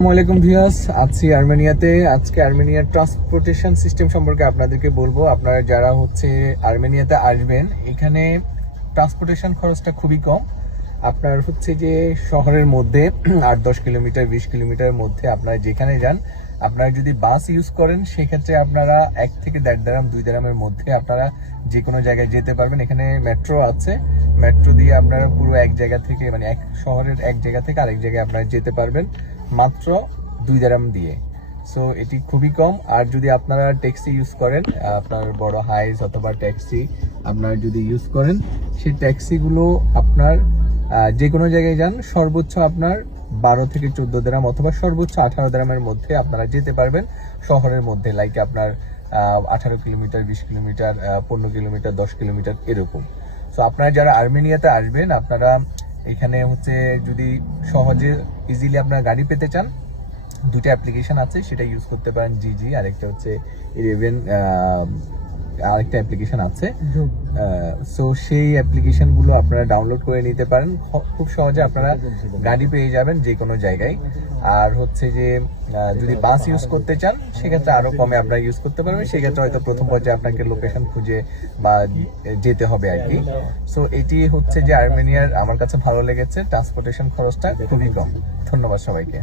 আসসালামাইকুম ভিউয়ার্স, আছি আর্মেনিয়াতে। আজকে আর্মেনিয়ার ট্রান্সপোর্টেশন সিস্টেম সম্পর্কে আপনাদেরকে বলবো। আপনারা যারা আর্মেনিয়াতে আসবেন, এখানে ট্রান্সপোর্টেশন খরচটা খুবই কম। আপনার যে শহরের মধ্যে 8-10 কিলোমিটার 20 কিলোমিটারের মধ্যে আপনারা যেখানে যান, আপনারা যদি বাস ইউজ করেন সেক্ষেত্রে আপনারা 1 থেকে 1.5 দিরহাম 2 দিরহামের মধ্যে আপনারা যে কোনো জায়গায় যেতে পারবেন। এখানে মেট্রো আছে, মেট্রো দিয়ে আপনারা পুরো এক জায়গা থেকে এক শহরের এক জায়গা থেকে আরেক জায়গায় আপনারা যেতে পারবেন মাত্র 2 দিরহাম দিয়ে। সো এটি খুবই কম। আর যদি আপনারা ট্যাক্সি ইউজ করেন, আপনার বড় হাইস অথবা ট্যাক্সি আপনারা যদি ইউজ করেন, সেই ট্যাক্সিগুলো আপনার যে কোনো জায়গায় যান সর্বোচ্চ আপনার 12 থেকে 14 দিরহাম অথবা সর্বোচ্চ 18 দিরহামের মধ্যে আপনারা যেতে পারবেন শহরের মধ্যে। লাইক আপনার 18 কিলোমিটার 20 কিলোমিটার 15 কিলোমিটার 10 কিলোমিটার এরকম। সো আপনারা যারা আর্মেনিয়াতে আসবেন, আপনারা এখানে যদি সহজে ইজিলি আপনারা গাড়ি পেতে চান, দুটো অ্যাপ্লিকেশন আছে, সেটা ইউজ করতে পারেন। জিজি আরেকটা ইলেভেন, আরেকটা অ্যাপ্লিকেশন আছে। সো সেই অ্যাপ্লিকেশনগুলো আপনারা ডাউনলোড করে নিতে পারেন। খুব সহজে আপনারা গাড়ি পেয়ে যাবেন যে কোনো জায়গায়। আর যদি বাস ইউজ করতে চান সেক্ষেত্রে আরো কমে আপনারা ইউজ করতে পারবেন। সেক্ষেত্রে হয়তো প্রথম পর্যায়ে আপনাকে লোকেশন খুঁজে বা যেতে হবে আর কি। সো এটি আর্মেনিয়ার আমার কাছে ভালো লেগেছে, ট্রান্সপোর্টেশন খরচটা খুবই কম। ধন্যবাদ সবাইকে।